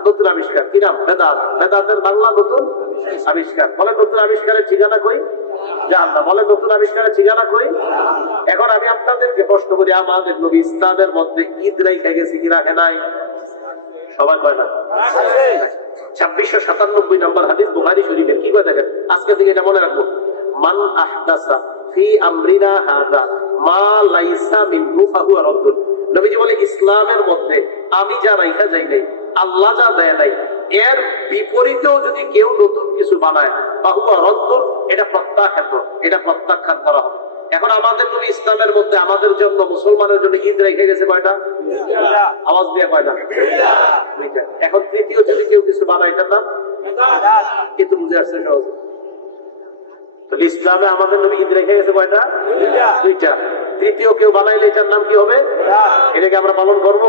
নতুন আবিষ্কার কি নাম? বেদাত। বেদাতের বাংলা নতুন আবিষ্কার। বলে নতুন আবিষ্কারের ঠিকানা কই? জাহান্নাম। বলে নতুন আবিষ্কারের ঠিকানা কই? এখন আমি আপনাদেরকে প্রশ্ন করি, আমাদের নবী ইসলামের মধ্যে ঈদ রাইখা গেছে কি রাখে নাই? সবাই কয় না? 2697 নম্বর হাদিস বুখারী শরীফের। কি কয় দেখেন, আজকে থেকে এটা মনে রাখবো। মান আহদাসা ফি আমরিনা হাযা মা লাইসা মিনহু ফাহুয়া রাদ্দুন। নবীজি বলে ইসলামের মধ্যে আমি যা রাইখা যাই নাই, আল্লাহ যা দেয় নাই, এর বিপরীতেও যদি কেউ নতুন কিছু বানায় ফাহুয়া রাদ্দুন, এটা প্রত্যাখ্যাত, এটা প্রত্যাখ্যান করা হবে। এখন আমাদের নবী ইসলামের মধ্যে আমাদের জন্য, মুসলমানের জন্য ঈদ রেখে গেছে কয়টা? আওয়াজ দিয়ে কয়টা? দুইটা। এখন তৃতীয় যদি কেউ কিছু বানায় এটার নাম কিন্তু বুঝে আসছে সহজে। ইসলামে আমাদের নবী ঈদ রেখে গেছে কয়টা? দুইটা। তৃতীয় কেউ বানাইলে এটার নাম কি হবে? এটাকে আমরা পালন করব?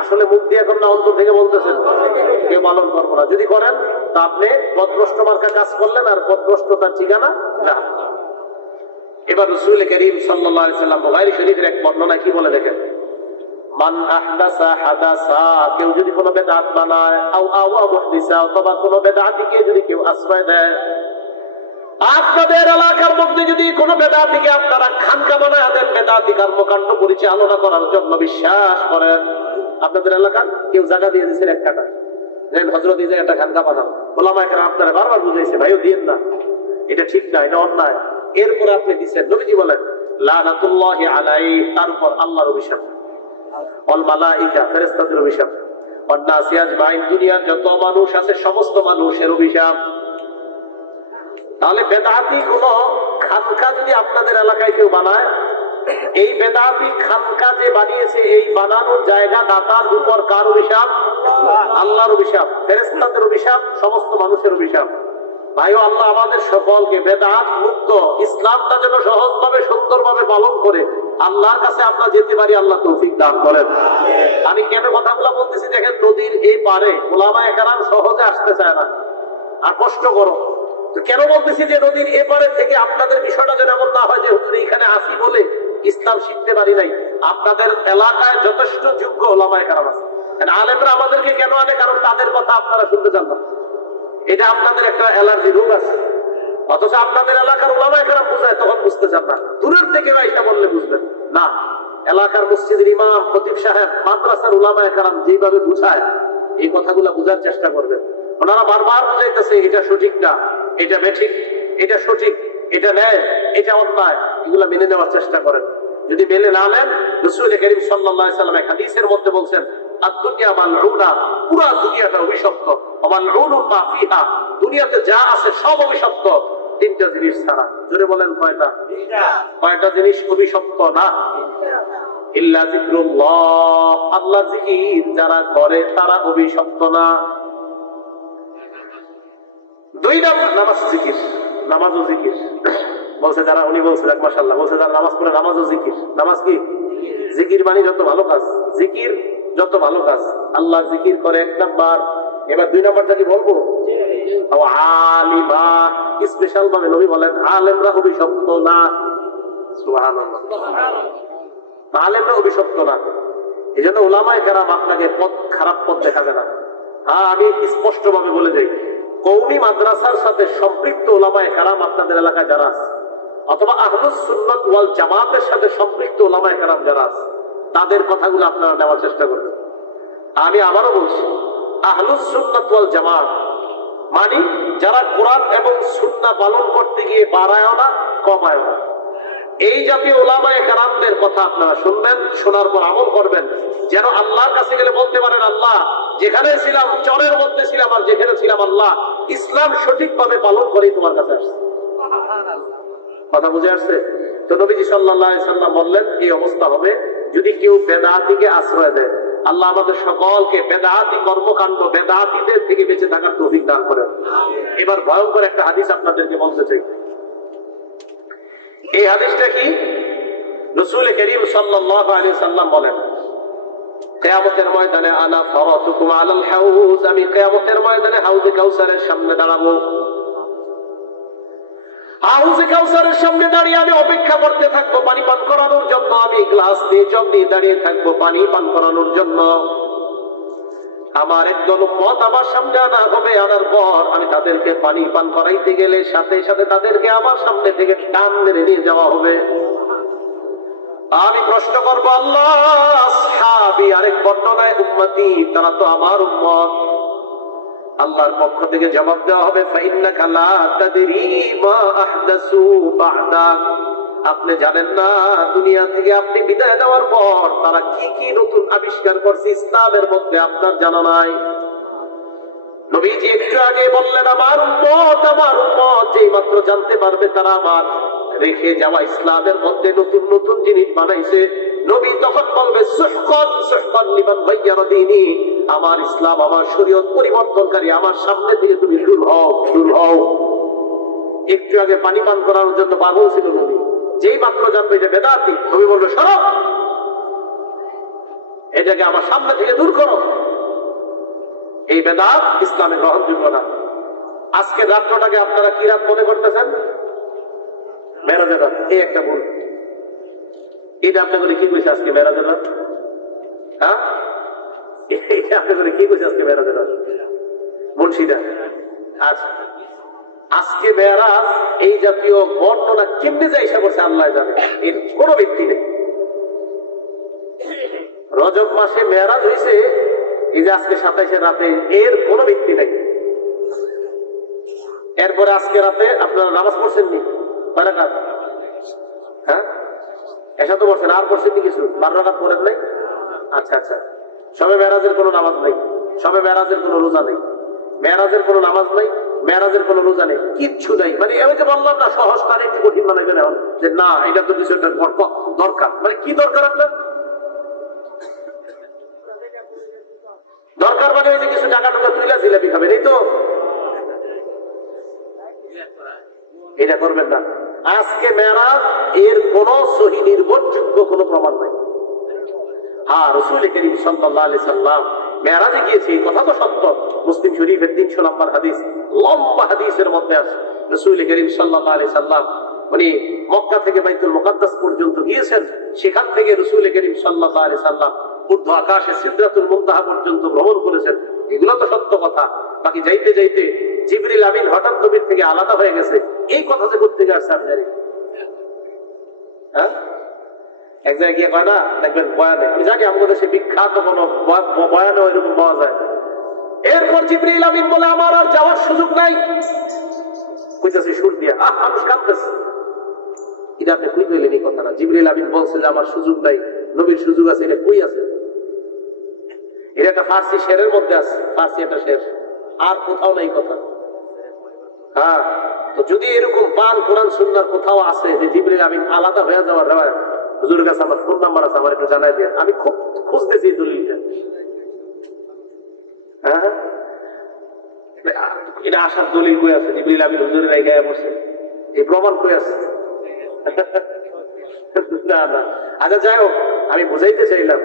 আসলে মুখ দিয়ে এখন না অন্তর থেকে বলতেছেন কেউ পালন করবো না। যদি করেন তা আপনি পথভ্রষ্ট মার্কা কাজ করলেন, আর পথভ্রষ্টতার ঠিকানা না। এবার রাসূল করিম সাল্লাল্লাহু আলাইহি ওয়াসাল্লাম বুখারী শরীফের এক বর্ণনা কি বলে দেখেন, মান আহদাসা হাদাসা, কেউ যদি কোনো বেদাত বানায়, আও আওয়া মুহদিসা, অথবা কোনো বেদাতিকে যদি কেউ আশ্রয় দেয়। আপনাদের এলাকার মধ্যে যদি কোনো বেদাতিকে আপনারা খানকা বানায় দেন, বেদাতি কর্মকাণ্ড পরিচালনা করার জন্য বিশ্বাস করেন, আপনাদের এলাকার কেউ জায়গা দিয়ে দিয়েছেন এক কাটা, হযরত এই জায়গাটা খানকা বানান, ওলামায়ে কেরাম আপনারা বারবার বুঝাইছে ভাইও দিয়েন না, এটা ঠিক না, এটা অন্যায়। এরপরে আপনি দিচ্ছেন, নবীজি বলেন লানাতুল্লাহি আলাইহি, তার উপর আল্লাহর অভিশাপ, ওয়াল মালাইকা, ফেরেশতাদের অভিশাপ, ওয়ান নাসি আজমাইন, দুনিয়ার যত মানুষ আছে সমস্ত মানুষের অভিশাপ। তাহলে বেদাতি কোন খানকা যদি আপনাদের এলাকায় কেউ বানায়, এই বেদাতি খানকা যে বানিয়েছে, এই বানানোর জায়গা দাতার উপর কার অভিশাপ? আল্লাহর অভিশাপ, ফেরেশতাদের অভিশাপ, সমস্ত মানুষের অভিশাপ। ভাইও আল্লাহ আমাদের সকলকে বেদাত মুক্ত ইসলামটা যেন সহজভাবে সুন্দরভাবে পালন করে আল্লাহর কাছে আমরা যেতে পারি, আল্লাহ তৌফিক দান করেন। আমি কেন কথাগুলো বলতেছি দেখেন, নদীর এই পারে ওলামায়ে কেরাম সহজে আসতে চায় না, আর কষ্ট করো। তো কেন বলতেছি যে নদীর এপারে থেকে আপনাদের বিষয়টা যেন এমন না হয় যে হুজুর এখানে আসি বলে ইসলাম শিখতে পারি নাই। আপনাদের এলাকায় যথেষ্ট যোগ্য ওলামায়ে কেরাম আছে, আলেমরা আমাদেরকে কেন আনে? কারণ তাদের কথা আপনারা শুনতে চান না, এটা আপনাদের একটা অ্যালার্জি রোগ আছে। অথচ আপনাদের এলাকার ওলামায়ে কেরাম বুঝায়, তখন বুঝতে চান না। দূরের থেকে এটা বললে বুঝবেন না। এলাকার মসজিদের ইমাম, খতিব সাহেব, মাদ্রাসার ওলামায়ে কেরাম যেভাবে বুঝায়, এই কথাগুলো বুঝার চেষ্টা করবেন। ওনারা বারবার বুঝাইতেছে এটা সঠিক না, এটা বেঠিক, এটা সঠিক, এটা ন্যায়, এটা অন্যায়, এগুলা মেনে নেওয়ার চেষ্টা করেন। যদি মেনে না নেন, রাসূল করিম সাল্লাল্লাহু আলাইহি ওয়াসাল্লাম হাদিসের মধ্যে বলছেন আদ-দুনিয়া মালউনা, পুরা দুনিয়াটা অভিশপ্ত, মালউনুন মা ফিহা, দুনিয়াতে যা আছে সব অভিশপ্ত, তিনটা জিনিস ছাড়া। জোরে বলেন কয়টা? কয়টা জিনিস অভিশপ্ত না? ইল্লা যিকরুল্লাহ, আল্লাহর জিকির যারা করে তারা অভিশপ্ত না। দুই নাম্বার নামাজ জিকির, নামাজও জিকির বলছে যারা, উনি বলছে মাশাআল্লাহ, বলছে যারা নামাজ পড়ে নামাজও জিকির। নামাজ কি জিকির? মানে যত ভালো কাজ, জিকির যত ভালো কাজ, আল্লাহ জিকির করে এক নাম্বার। এবার দুই নাম্বারটা কি বলবো? আলিমা, স্পেশাল ভাবে নবী বলেন আলেমরা অভিশপ্ত না। সুবহানাল্লাহ, আলেমরা অভিশপ্ত না। এই জন্য ওলামায়ে কেরাম আপনাকে পথ, খারাপ পথ দেখাবে না। হ্যাঁ, আমি স্পষ্ট ভাবে বলে যাই, কওমি মাদ্রাসার সাথে সম্পৃক্ত ওলামায়ে কেরাম আপনাদের এলাকায় যারা আছে, অথবা আহলুস সুন্নাত ওয়াল জামাতের সাথে সম্পৃক্ত ওলামায়ে কেরাম যারা আছে, তাদের কথাগুলো আপনারা নেওয়ার চেষ্টা করবেন। আমি আবারও বলছি, আহলুস সুন্নাত ওয়াল জামাত মানে যারা কোরআন এবং সুন্নাহ পালন করতে গিয়ে বাড়ায় না, কমায় না, এই জাতীয় ওলামায়ে কেরামদের কথা আপনারা শুনবেন, শোনার পর আমল করবেন, যেন আল্লাহর কাছে গেলে বলতে পারেন আল্লাহ যেখানে ছিলাম চরের মধ্যে ছিলাম, আর যেখানে ছিলাম আল্লাহ ইসলাম সঠিকভাবে পালন করেই তোমার কাছে আসছে। কথা বুঝে আসছে? তো নবীজি সাল্লাল্লাহু আলাইহি সাল্লাম বললেন এই অবস্থা হবে যদি কেউ বেদাতিকে আশ্রয় দেয়। আল্লাহ আমাদের সকলকে বেদাতি কর্মকাণ্ড, বেদাতিদের থেকে বেঁচে থাকার তৌফিক দান করেন। এবার ভয়ঙ্কর একটা হাদিস আপনাদেরকে বলতে চাই। এই হাদিসটা কি? রাসূল করিম সাল্লাল্লাহু আলাইহি সাল্লাম বলেন কিয়ামতের ময়দানে আনা ফারাতুকুম আলাল হাউজ, আমি কিয়ামতের ময়দানে হাউজে কাউসারের সামনে দাঁড়াবো। হাউজে কাউসারের সামনে দাঁড়িয়ে আমি অপেক্ষা করতে থাকবো পানি পান করানোর জন্য। আমি গ্লাস দিয়ে জগ দিয়ে দাঁড়িয়ে থাকবো পানি পান করানোর জন্য। আমার একদল উম্মত আমার সামনে আনা হবে, আনার পর আমি তাদেরকে পানি পান করাইতে গেলে সাথে সাথে তাদেরকে আমার সামনে থেকে টান মেরে নিয়ে যাওয়া হবে। আমি প্রশ্ন করবো, আল্লাহ আসহাবী, আরেক বর্ণনায় উম্মতি, তারা তো আমার উম্মত। আল্লাহর পক্ষ থেকে জবাব দেওয়া হবে, ফাইন্নাকা লা তাদরি মা আহদাসু বা'দাক, আপনি জানেন না দুনিয়া থেকে আপনি বিদায় নেওয়ার পর তারা কি কি নতুন আবিষ্কার করছে ইসলামের মধ্যে, আপনার জানা নাই। নবীজি একটু আগে বললেন আমার উম্মত, যেই মাত্র জানতে পারবে তারা আমার রেখে যাওয়া ইসলামের মধ্যে নতুন নতুন জিনিস বানাইছে, নবী তখন বলবে সুহকান সুহকান লিমান গায়্যারা দীনি, আমার ইসলাম আমার শরীয়ত পরিবর্তনকারী, আমার সামনে থেকে তুমি দূর হও, দূর হও। একটু আগে পানি পান করার জন্য পাগল ছিল নবী, যেই মাত্র জানবে যে বেদাতি, নবী বলবে সরো, এটাকে আমার সামনে থেকে দূর করো, এই বেদাত ইসলামে গ্রহণযোগ্য না। আজকে রাত্রটাকে আপনারা কি রাত মনে করতেছেন? মেরাজের রাত। এই একটা ভুল। এটা আপনাদের কি কইছে আজকে মেরাজের রাত? হ্যাঁ, এটা আপনাদের কি কইছে আজকে মেরাজের রাত? মুর্শিদা। আচ্ছা, আজকে মেরাজ এই জাতীয় বর্ণনা কেমনে যায় এসে করছে আল্লাহ জানে, এর কোনো ভিত্তি নেই। রজব মাসে মেরাজ হয়েছে এই যে আজকে 27 রাতে, এর কোনো ভিত্তি নেই। এরপরে আজকে রাতে আপনারা নামাজ পড়ছেন নি? কয় রাকাত? হ্যাঁ, এসা তো পড়ছেন, আর পড়ছেন নি কিছু? 12 রাকাত পড়েন নাই? আচ্ছা আচ্ছা। সবে মেরাজের কোনো নামাজ নেই, সবে মেরাজের কোনো রোজা নেই, মেরাজের কোনো নামাজ নেই, মেরাজের কোনো রোজা নেই, কিচ্ছু নেই। মানে আমি যে বললাম না সহজ তার একটু কঠিন বানাইবেন এখন, যে না এটা তো কিছু একটা দরকার। মানে কি দরকার আপনার? দরকার মানে ওই যে কিছু টাকা টাকা তুইলা জিলাপি খাবেন, এই তো। এটা করবেন না। আজকে মেরাজ এর কোন সহি নির্ভরযোগ্য কোন প্রমাণ নাই। হ্যাঁ, রাসূল করিম সাল্লাল্লাহু আলাইহি সাল্লাম মেরাজে গিয়েছে, এই কথা তো সত্য। মুসলিম শরীফের 300 নম্বর হাদিস, লম্বা হাদিসের মধ্যে আছে রাসূল করিম সাল্লাল্লাহু আলাইহি সাল্লাম উনি মক্কা থেকে বাইতুল মুকাদ্দাস পর্যন্ত গিয়েছেন। সেখান থেকে রাসূল করিম সাল্লাল্লাহু আলাইহি সাল্লাম ঊর্ধ্ব আকাশে সিদরাতুল মুনতাহা পর্যন্ত ভ্রমণ করেছেন। এগুলো তো সত্য কথা। বাকি যাইতে যাইতে জিবরিল আমিন হঠাৎ নবীর থেকে আলাদা হয়ে গেছে, এই কথা যে করতে আসছে আমি জানি। হ্যাঁ, এক জায়গায় গিয়ে কয় না, দেখবেন বয়ানে, আমি জানি আমাদের দেশে বিখ্যাত কোন বয়ানে ওইরকম পাওয়া যায়। এরপর জিবরিল আমিন বলে আমার আর যাওয়ার সুযোগ নাই, কইতাছে সুর দিয়া, মানুষ কাঁদতেছে। এটা আপনি কই পেলেন এই কথাটা? জিবরিল আমিন বলছে যে আমার সুযোগ নাই, নবীর সুযোগ আছে, এটা কই আছে? এটা একটা ফার্সি শেরের মধ্যে আছে, ফার্সি একটা শের, আর কোথাও নাই কথা। হ্যাঁ, তো যদি এরকম পান কোরআন সুন্নাহর কোথাও আছে যে জিবরিল আমিন আলাদা হয়ে যাওয়ার রেওয়ায়াত, হুজুরের কাছে আমার ফোন নাম্বার আছে, আমার একটু জানাই দেন, আমি খুব খুঁজতেছি দলিলটা। হ্যাঁ, এটা আসার দলিল কই আছে? জিবরিল আমিন হুজুরের এই গায়ে বসে, এই প্রমাণ কই আছে? না না। আচ্ছা যাই হোক, আমি বুঝাইতে চাইলাম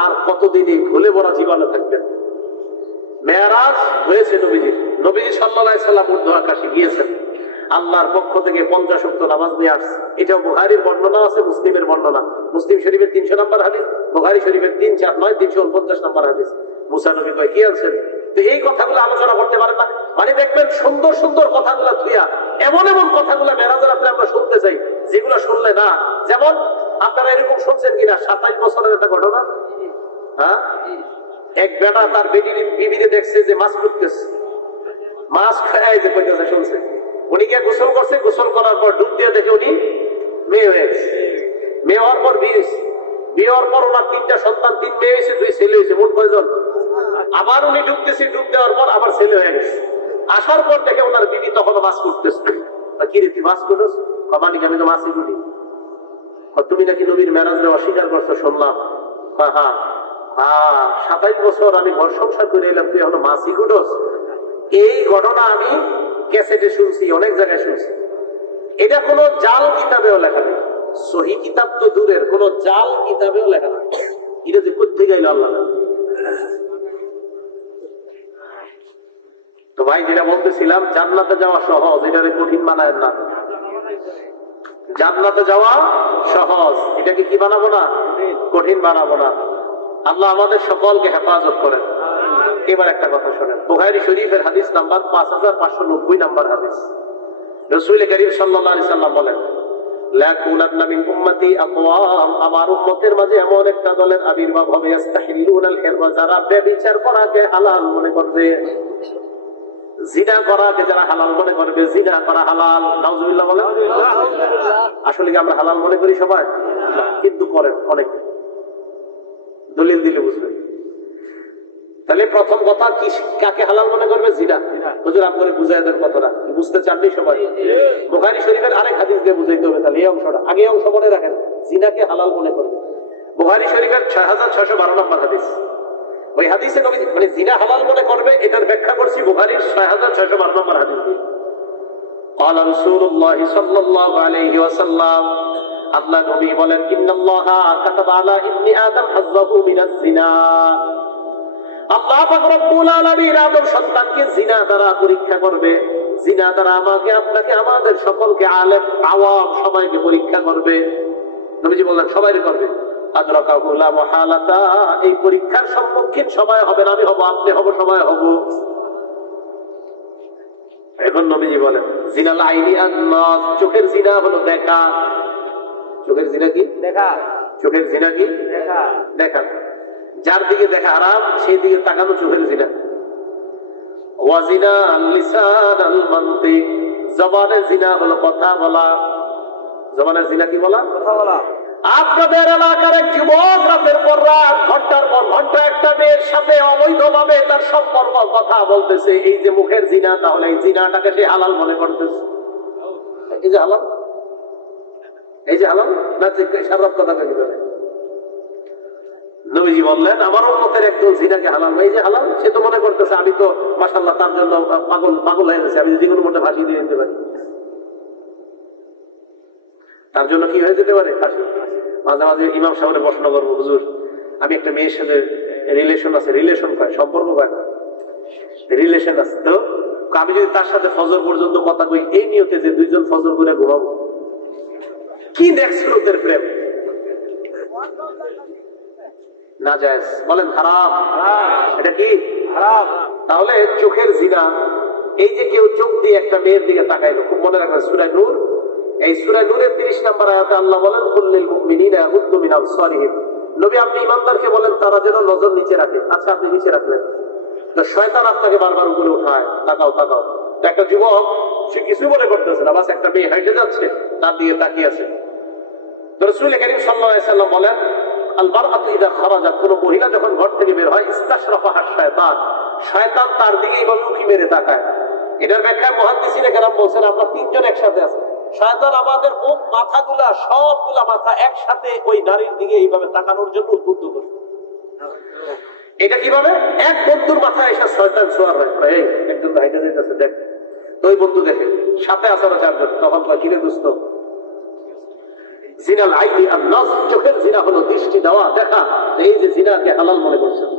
আর কতদিন এই ভুলে ভরা জীবনে থাকবেন। মেরাজ হয়েছে নবীজি, নবীজি সাল্লাল্লাহু আলাইহি সাল্লাম ঊর্ধ্ব আকাশে গিয়েছেন, আল্লাহর পক্ষ থেকে 50 ওয়াক্ত নামাজ নিয়ে আসছে। এটাও বুখারীর বর্ণনা আছে, মুসলিমের বর্ণনা। মুসলিম শরীফের 300 নম্বর হাদিস, বুখারী শরীফের 349 349 নম্বর হাদিস। মুসা নবী কয় কি আনছেন? তো এই কথাগুলো আলোচনা করতে পারেন না। মানে দেখবেন সুন্দর সুন্দর কথাগুলো থুইয়া এমন এমন কথাগুলো মেরাজের রাতে আমরা শুনতে চাই, যেগুলো শুনলে না। যেমন আপনারা এরকম শুনছেন কিনা 27 বছরের একটা ঘটনা। হ্যাঁ, এক বেটা তার বিবিরে দেখছে যে মাছ করতেছে, মাছ খায় যে কইতেছে শুনছে। উনি গিয়ে গোসল করছে, গোসল করার পর ডুব দিয়ে দেখে উনি মেয়ে হয়ে গেছে। মেয়ে হওয়ার পর বিয়ে হওয়ার পর ওনার 3টা সন্তান, 3 মেয়ে হয়েছে, 2 ছেলে হয়েছে, মোট কয়জন? আবার উনি ডুবতেছে, ডুব দেওয়ার পর আবার ছেলে হয়ে গেছে। আসার পর দেখে ওনার বিবি তখনও মাছ করতেছে। কি রে তুই মাছ করছ? কমানি আমি তো মাছই করি। তুমি নাকি নবীর মেরাজরে অস্বীকার করছো শুনলাম। হ্যাঁ হ্যাঁ, 27 বছর আমি ঘর সংসার করে এলাম, তুই এখনো মাছই কুটস? এই ঘটনা আমি ক্যাসেটে শুনছি, অনেক জায়গায় শুনছি। এটা কোনো জাল কিতাবেও লেখা নেই, সহি কিতাব তো দূরের, কোন জাল কিতাবেও লেখা নেই। এটা যে করতে গেল আল্লাহ। তো ভাই যেটা বলতেছিলাম, জান্নাতে যাওয়া সহজ, এটা কঠিন বানায় না। জান্নাতে যাওয়া সহজ, এটাকে কি বানাবো না? কঠিন বানাবো না। আল্লাহ আমাদের সকলকে হেফাজত করেন। এবার একটা কথা শোনেন, বুখারী শরীফের হাদিস নাম্বার 5590 নাম্বার হাদিস। রাসূল করিম সাল্লাল্লাহু আলাইহি সাল্লাম বলেন, লা কুনান্না মিন উম্মতি আকওয়াম, আমার উম্মতের মাঝে এমন একটা দলের আবির্ভাব হবে, ইস্তাহিলুনাল হিররা, যারা ব্যভিচার করাকে হালাল মনে করবে, জিনা করাকে যারা হালাল মনে করবে, জিনা করা হালাল। নাউজুবিল্লাহ বলেন। আসলে কি আমরা হালাল মনে করি সবাই? কিন্তু করেন অনেক, দলিল দিলে বুঝবেন। তাহলে প্রথম কথা কি, কাকে হালাল মনে করবে? জিনা। হুজুর আপনাকে বুঝাই দেন কথাটা, বুঝতে চাননি সবাই? বুখারী শরীফের আরেক হাদিস দিয়ে বুঝাইতে হবে। তাহলে এই অংশটা আগে অংশ মনে রাখেন, জিনাকে হালাল মনে করবে। বুখারী শরীফের 6612 নম্বর হাদিস। ওই হাদিসে নবী মানে জিনা হালাল মনে করবে, এটার ব্যাখ্যা করছি বুখারীর 6612 নম্বর হাদিস দিয়ে। قال رسول الله صلى الله عليه وسلم, আল্লাহ নবী বলেন, ইন্নাল্লাহা কাতাবা আলা ইবনি আদম হাজ্জাহু মিনাজ জিনা, আল্লাহ পাক রব্বুল আলামিন আদম সন্তানকে জিনা দ্বারা পরীক্ষা করবে। জিনা দ্বারা আমাকে, আপনাকে, আমাদের সকলকে, আলেম আওয়াম সবাইকে পরীক্ষা করবে। নবীজি বললেন সবাইকে করবে। আদরাকাহু লা মুহালাতা, এই পরীক্ষার সম্মুখীন সবাই হবেন, আমি হব, আপনি হব, সবাই হব। এখন নবীজি বলেন, জিনাল আইনি আন-নাস, চোখের জিনা হলো দেখা। চোখের জিনা কি? দেখা। চোখের জিনা কি? দেখা। দেখা। যার দিকে দেখা হারাম সেই দিকে তাকানো চোখের জিনা। ওয়া জিনা লিসান আল মানতিক, জবানের জিনা হলো কথা বলা। জবানের জিনা কি বলা? কথা বলা। আপনাদের এলাকার এক যুবক রাতের পর রাত, ঘন্টার পর ঘন্টা একটা মেয়ের সাথে অবৈধভাবে তার সম্পর্ক, কথা বলতেছে, এই যে মুখের জিনা, তাহলে এই জিনাটাকে সে হালাল মনে করতেছে। এই যে হালাল, এই যে হালাল না, সারাপ কথা কিভাবে? নবীজি বললেন, আমার উম্মতের একজন জিনাকে হালাল, এই যে হালাল, সে তো মনে করতেছে আমি তো মাশাআল্লাহ তার জন্য পাগল পাগল হয়ে গেছে, আমি যে কোনো মধ্যে ফাঁসি দিয়ে দিতে পারি। তার জন্য কি হয়ে যেতে পারে? ফাঁসি। মাঝে মাঝে ইমাম সাহেবের প্রশ্ন করবো, হুজুর আমি একটা মেয়ের সাথে রিলেশন আছে, রিলেশন পায়, সম্পর্ক পায় না, রিলেশন আছে, তো আমি যদি তার সাথে ফজর পর্যন্ত কথা কই, এই নিয়তে যে দুইজন ফজর করে ঘুমাবো, কি নেক্সট গ্রুপের প্রেম? না জায়েজ, বলেন হারাম। এটা কি হারাম? তাহলে চোখের জিনা, এই যে কেউ চোখ দিয়ে একটা মেয়ের দিকে তাকাইলো, খুব মনে রাখবেন সূরা নূর, এই সূরা নূরের 30 নম্বর আয়াতে আল্লাহ বলেন, কুল্লিল মুমিনিনা ইয়াগুদ্দু মিন আবসারিহিম, নবী আপনি ঈমানদারকে বলেন তারা যেন নজর নিচে রাখে। আচ্ছা আপনি নিচে রাখলেন, তো শয়তান আপনাকে বারবার উপরে উঠায়, তাকাও তাকাও। তো একটা যুবক সে কিছু মনে করতেছে না, বাস একটা মেয়ে হাইটে যাচ্ছে, তার দিকে তাকিয়ে আছে। তো রাসূল কারীম সাল্লাল্লাহু আলাইহি সাল্লাম বলেন, আল মারআতু ইযা খারাজাত, কোন মহিলা যখন ঘর থেকে বের হয়, ইস্তাশরাফাহা শায়তান, শয়তান তার দিকে এইভাবে উঁকি মেরে তাকায়। এটার ব্যাখ্যায় মুহাদ্দিসিনে কেরাম বলছেন, আমরা তিনজন একসাথে আছি, শয়তান আমাদের মুখ মাথাগুলা সবগুলা মাথা একসাথে ওই নারীর দিকে এইভাবে তাকানোর জন্য উদ্বুদ্ধ করছে। এটা কিভাবে? এক বন্ধুর মাথায় এসে শয়তান ছোঁয়ার হয়, এই একজন হাইটে যাইতেছে দেখ, তো ওই বন্ধু দেখে সাথে আসার চারজন, তখন কিরে দোস্ত, জিনাল আইনি আন-নাস, চোখের জিনা হলো দৃষ্টি দেওয়া, দেখা। এই যে জিনাকে হালাল মনে করছেন,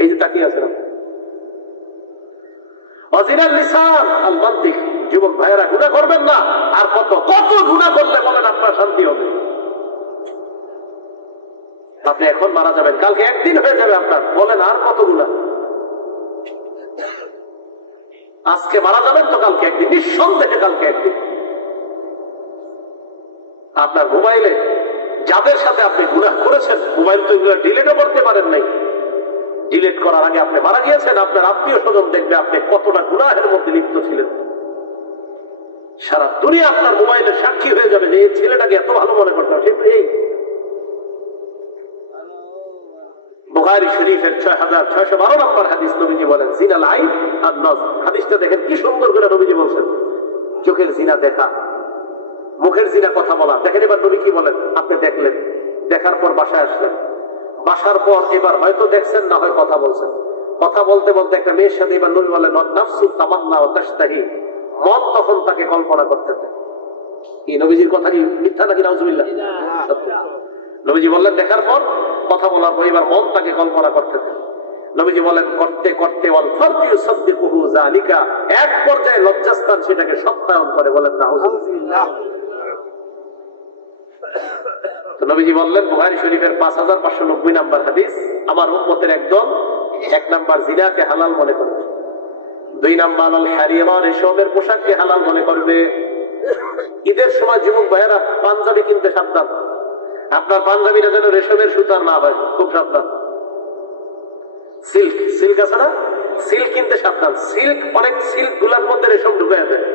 এই যে তাকিয়ে আছেন। ওয়াজিনাল লিসান আল মানতিক, যুবক ভাইয়েরা গুনাহ করবেন না। আর কত কত গুনাহ করলে বলেন আপনার শান্তি হবে? আপনি এখন মারা যাবেন, কালকে একদিন হয়ে যাবে আপনার, বলেন আর কত গুনাহ? আজকে মারা যাবেন তো কালকে একদিন, নিঃসন্দেহে কালকে একদিন। আপনার মোবাইলে যাদের সাথে আপনি গুনাহ করেছেন, মোবাইল তো এগুলো ডিলিটও করতে পারেন নাই, ডিলিট করার আগে আপনি মারা গিয়েছেন, আপনার আত্মীয় স্বজন দেখবে আপনি কতটা গুনাহের মধ্যে লিপ্ত ছিলেন। সারা দুনিয়া আপনার মোবাইলে সাক্ষী হয়ে যাবে যে এই ছেলেটাকে এত ভালো মনে করতাম, সেটা এই। বুখারী শরীফের 6612 নম্বর হাদিস, নবীজি বলেন, জিনাল আইন আন-নাস, হাদিসটা দেখেন কি সুন্দর করে নবীজি বলছেন, চোখের জিনা দেখা, মুখের জিনা কথা বলা। দেখেন এবার নবী কি বলেন, আপনি দেখলেন, দেখার পর বাসায় আসলেন, বাসার পর এবার হয়তো দেখছেন, না হয় কথা বলছেন, কথা বলতে বলতে একটা মেয়ের সাথে এবার নবী বলেন, নাফসু তামান্না ওয়া তাশতাহি, মন তখন তাকে কল্পনা করতে থাকে। এই নবীজির কথা কি মিথ্যা নাকি নাউজুবিল্লাহ? নবীজি বললেন দেখার পর, কথা বলার পর এবার মন তাকে কল্পনা করতে থাকে। নবীজি বলেন করতে করতে ওয়াল ফারজু ইউসাদ্দিকুহু যালিকা, এক পর্যায়ে লজ্জাস্থান সেটাকে সত্যায়ন করে, বলেন নাউজুবিল্লাহ। তো নবীজি বললেন, বুখারী শরীফের 5590 নম্বর হাদিস, আমার উম্মতের একদম এক নাম্বার জিনাকে হালাল মনে করবে, দুই নাম্বার আল হারিমা রেশমের পোশাককে হালাল মনে করবে। ঈদের সময় যুবক ভাইয়েরা পাঞ্জাবি কিনতে সাবধান, আপনার পাঞ্জাবিটা যেন রেশমের সুতার না হয়, খুব সাবধান। সিল্ক, সিল্ক আছে না, সিল্ক কিনতে সাবধান। সিল্ক, অনেক সিল্ক গুলার মধ্যে রেশম ঢুকায় দেয়,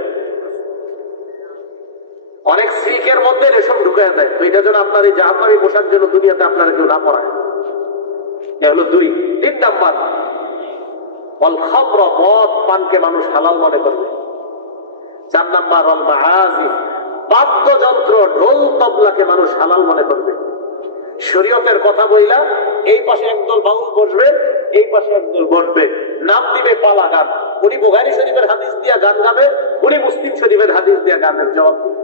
অনেক সিল্কের মধ্যে রেশম ঢুকায় দেয়। তো এটা যেন আপনার এই জাহান্নামী পোশাক যেন দুনিয়াতে আপনারা কেউ না পড়ায়। এ হলো দুই। তিন নাম্বার অল খামর, মদ পানকে মানুষ হালাল মনে করবে। চার নাম্বার অল মাআজিফ, বাদ্যযন্ত্র ঢোল তবলাকে মানুষ হালাল মনে করবে। শরীয়তের কথা বইলা এই পাশে একদল বাউল বসবে, এই পাশে একদল বসবে, নাম দিবে পালা গান। উনি বুখারী শরীফের হাদিস দিয়া গান গাবে, উনি মুসলিম শরীফের হাদিস দিয়া গানের জবাব দিবে।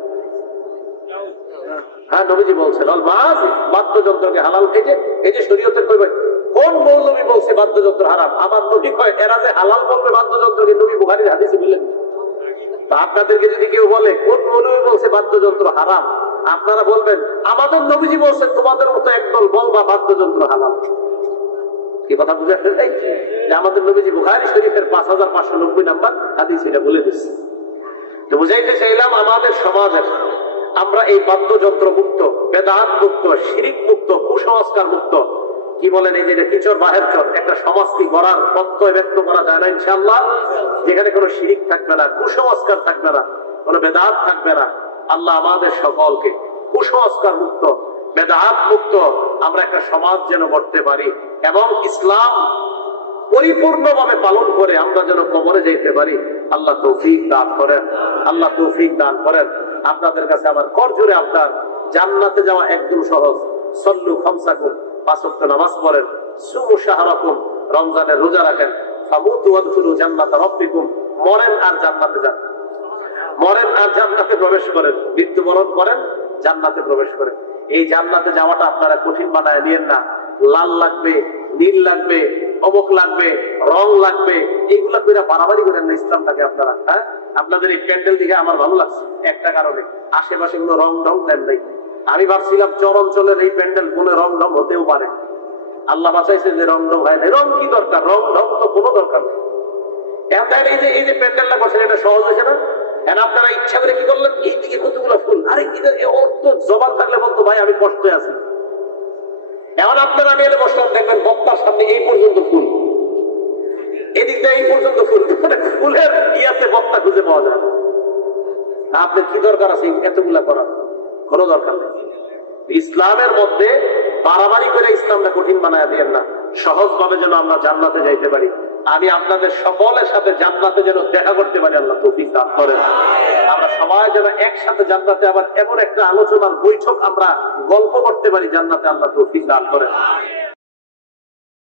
হ্যাঁ, নবীজি বলছেন অল মাআজিফ, বাদ্যযন্ত্রকে হালাল। এই যে শরীয়তের কইবে কোন মৌলবী বলছে বাদ্যযন্ত্র হারাম? আমার নবী কয় এরা যে হালাল বলবে বাদ্যযন্ত্রকে, নবী বুখারীর হাদিসে বললেন। তা আপনাদেরকে যদি কেউ বলে কোন মৌলবী বলছে বাদ্যযন্ত্র হারাম, আপনারা বলবেন আমাদের নবীজি বলছেন, তোমাদের মতো একদল বলবা বাদ্যযন্ত্র হালাল। কি কথা বুঝে আসলে যে আমাদের নবীজি বুখারী শরীফের 5590 নাম্বার হাদিস এটা বলে দিচ্ছে। তো বুঝাইতে চাইলাম আমাদের সমাজের আমরা এই বাদ্যযন্ত্র মুক্ত, বেদাত মুক্ত, শিরিক মুক্ত, কুসংস্কার মুক্ত, কি বলেন এই যে কিচর বাহের চর একটা সমাজ কি গড়ার সত্যই ব্যক্ত করা যায় না ইনশাআল্লাহ, যেখানে কোনো শিরিক থাকবে না, কুসংস্কার থাকবে না, কোনো বেদাত থাকবে না। আল্লাহ আমাদের সকলকে কুসংস্কার মুক্ত, বেদাত মুক্ত আমরা একটা সমাজ যেন গড়তে পারি এবং ইসলাম পরিপূর্ণভাবে পালন করে আমরা যেন কবরে যেতে পারি। আল্লাহ তৌফিক দান করেন, আল্লাহ তৌফিক দান করেন। আপনাদের কাছে আমার করজোরে আপনার জান্নাতে যাওয়া একদম সহজ। সল্লু খামসাকুম, 5 ওয়াক্ত নামাজ পড়েন, সুমু শাহরাকুম, রমজানের রোজা রাখেন, ফামুতু ওয়াদখুলু জান্নাতা রাব্বিকুম, মরেন আর জান্নাতে যান, মরেন আর জান্নাতে প্রবেশ করেন, মৃত্যুবরণ করেন, জান্নাতে প্রবেশ করেন। এই জান্নাতে যাওয়াটা আপনারা কঠিন বানায় নিয়েন না। লাল লাগবে, নীল লাগবে, অমুক লাগবে, রং লাগবে, এইগুলা কইরা বাড়াবাড়ি করেন না ইসলামটাকে আপনারা। হ্যাঁ, আপনাদের এই প্যান্ডেল দেখে আমার ভালো লাগছে একটা কারণে, আশেপাশে কোনো রং ঢং দেন নাই। আমি ভাবছিলাম চর অঞ্চলের এই প্যান্ডেল কোনো রং ঢং হতেও পারে, আল্লাহ বাঁচাইছে যে রং ঢং হয় না। রং কি দরকার, রং ঢং তো কোনো দরকার নেই। এই যে প্যান্ডেলটা করছেন এটা সহজ হয়েছে না? আপনারা ইচ্ছা করে কি করলেন, এই দিকে কতগুলো ফুল, আরে জবান থাকলে বলতো ভাই আমি কষ্টে আছি। এখন আপনারা আমি এলে বসলাম, দেখবেন বক্তার সামনে এই পর্যন্ত ফুল, এদিক দিয়ে এই পর্যন্ত ফুল, ফুলের ইয়াতে বক্তা খুঁজে পাওয়া যায়। আপনার কি দরকার আছে এতগুলা করার? কোনো দরকার নেই। ইসলামের মধ্যে বাড়াবাড়ি করে ইসলামটা কঠিন বানায় দিয়েন না, সহজ ভাবে যেন আমরা জান্নাতে যাইতে পারি। আমি আপনাদের সকলের সাথে জান্নাতে যেন দেখা করতে পারি, আল্লাহ তৌফিক দান করেন। আমরা সবাই যেন একসাথে জান্নাতে আবার এমন একটা আলোচনার বৈঠক আমরা গল্প করতে পারি জান্নাতে, আল্লাহ তৌফিক দান করেন।